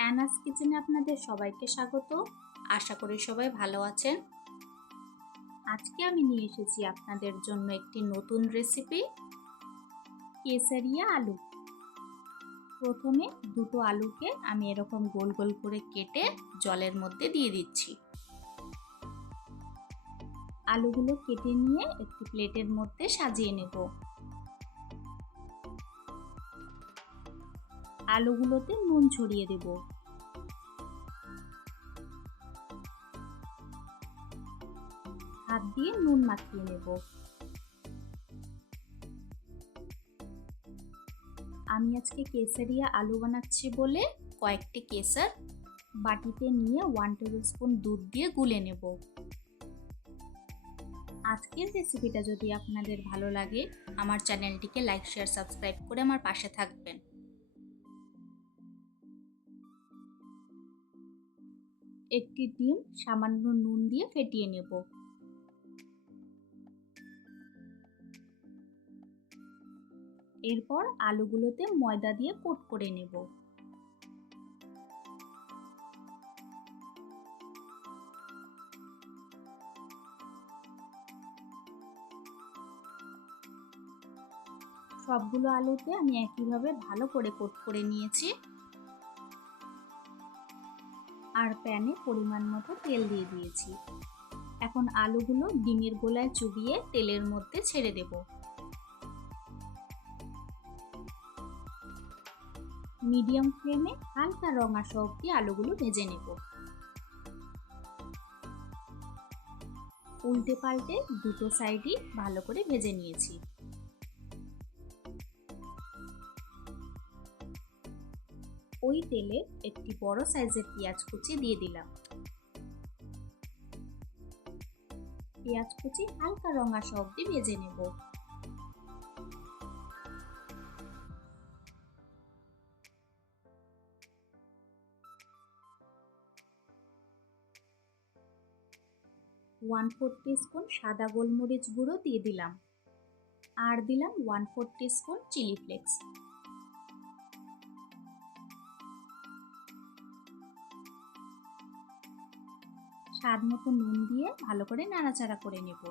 অ্যানাস কিচেনে আপনাদের সবাইকে স্বাগত। আশা করি সবাই ভালো আছেন। আজকে আমি নিয়ে এসেছি আপনাদের জন্য একটি নতুন রেসিপি, কেসারিয়া আলু। প্রথমে দুটো আলুকে আমি এরকম গোল গোল করে কেটে জলের মধ্যে দিয়ে দিচ্ছি। আলুগুলো কেটে নিয়ে একটি প্লেটের মধ্যে সাজিয়ে নেব। আলুগুলোতে নুন ছড়িয়ে দেব। হাত দিয়ে নুন মাখিয়ে নেব। আমি আজকে কেসারিয়া আলু বানাচ্ছি বলে কয়েকটি কেসার বাটিতে নিয়ে 1 টেবিল স্পুন দুধ দিয়ে গুলে নেব। আজকের রেসিপিটা যদি আপনাদের ভালো লাগে, আমার চ্যানেলটিকে লাইক, শেয়ার, সাবস্ক্রাইব করে আমার পাশে থাকবেন। একটি ডিম সামান্য নুন দিয়ে ফেটিয়ে নেব। এরপর আলুগুলোতে ময়দা দিয়ে কোট করে নেব। সবগুলো আলুতে আমি একইভাবে ভালো করে কোট করে নিয়েছি। আর প্যানে পরিমাণ মতো তেল দিয়ে দিয়েছি। এখন আলুগুলো ডিমের গোলায় চুবিয়ে তেলের মধ্যে ছেড়ে দেব। মিডিয়াম ফ্লেমে হালকা রং আসা অবধি আলুগুলো ভেজে নেব। উল্টে পাল্টে দুটো সাইডই ভালো করে ভেজে নিয়েছি। ওই তেলে একটি বড় সাইজের পেঁয়াজ কুচি দিয়ে দিলাম। পেঁয়াজ কুচি হালকা রং আসা অবধি ভেজে নেব। ওয়ান ফোর টিস্পুন সাদা গোলমরিচ গুঁড়ো দিয়ে দিলাম। আর দিলাম 1/4 টিস্পুন চিলি ফ্লেক্স। স্বাদ মতো নুন দিয়ে ভালো করে নাড়াচাড়া করে নেব।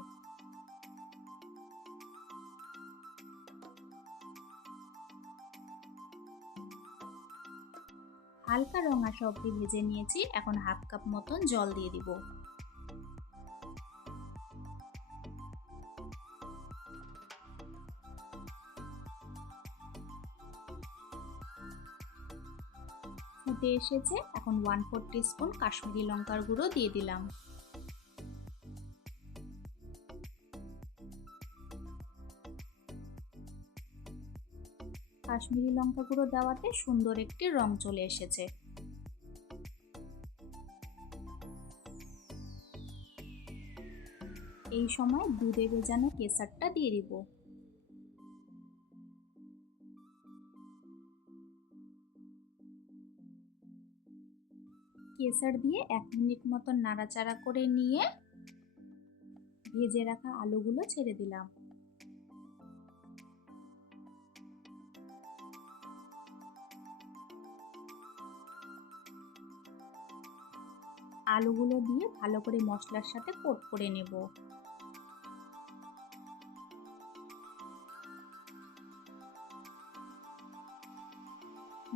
হালকা রং আসা অবধি ভেজে নিয়েছি। এখন 1/2 কাপ মতন জল দিয়ে দিব। ফুটে এসেছে। এখন 1/4 টিস্পুন কাশ্মীরি লঙ্কার গুঁড়ো দিয়ে দিলাম। কাশ্মীরি লঙ্কা গুঁড়ো দেওয়াতে সুন্দর একটি রং চলে এসেছে। এই সময় দুধে ভেজানো কেসারটা দিয়ে দিব। কেসার দিয়ে 1 মিনিট মতন নাড়াচাড়া করে নিয়ে ভেজে রাখা আলুগুলো ছেড়ে দিলাম। আলুগুলো দিয়ে ভালো করে মশলার সাথে কোট করে নেব।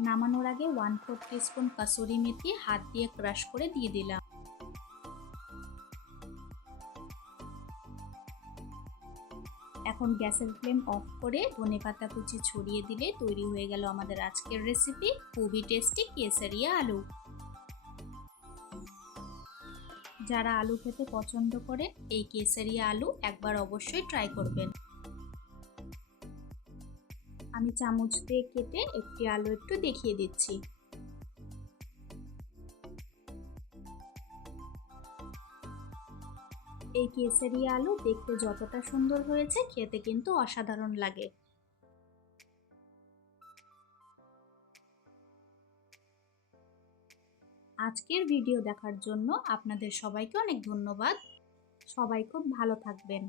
নামানোর আগে 1/4 টিস্পুন কাসুরি মেথি হাত দিয়ে ক্রাশ করে দিয়ে দিলাম। এখন গ্যাসের ফ্লেম অফ করে ধনেপাতা কুচি ছড়িয়ে দিলে তৈরি হয়ে গেল আমাদের আজকের রেসিপি, খুবই টেস্টি কেসারিয়া আলু। যারা আলু খেতে পছন্দ করে এই কেসারিয়া আলু একবার অবশ্যই ট্রাই করবেন। আমি চামচ দিয়ে কেটে একটি আলু একটু দেখিয়ে দিচ্ছি। এই কেসারিয়া আলু দেখতে যতটা সুন্দর হয়েছে, খেতে কিন্তু অসাধারণ লাগে। আজকের ভিডিও দেখার জন্য আপনাদের সবাইকে অনেক ধন্যবাদ। সবাই খুব ভালো থাকবেন।